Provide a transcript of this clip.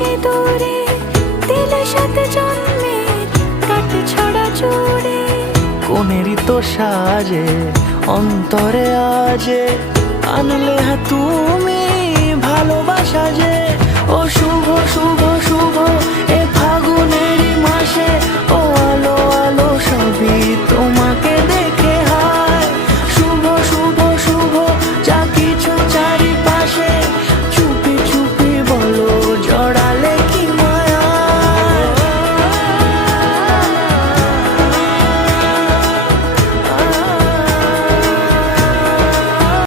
সিঁদুরে দিলে সাথে জন্মের কাট ছড়া জুড়ে। কোনেরই তো সাজে অন্তরে আজে আনলে তুমি ভালোবাসা যে। ও শুভ শুভ শুভ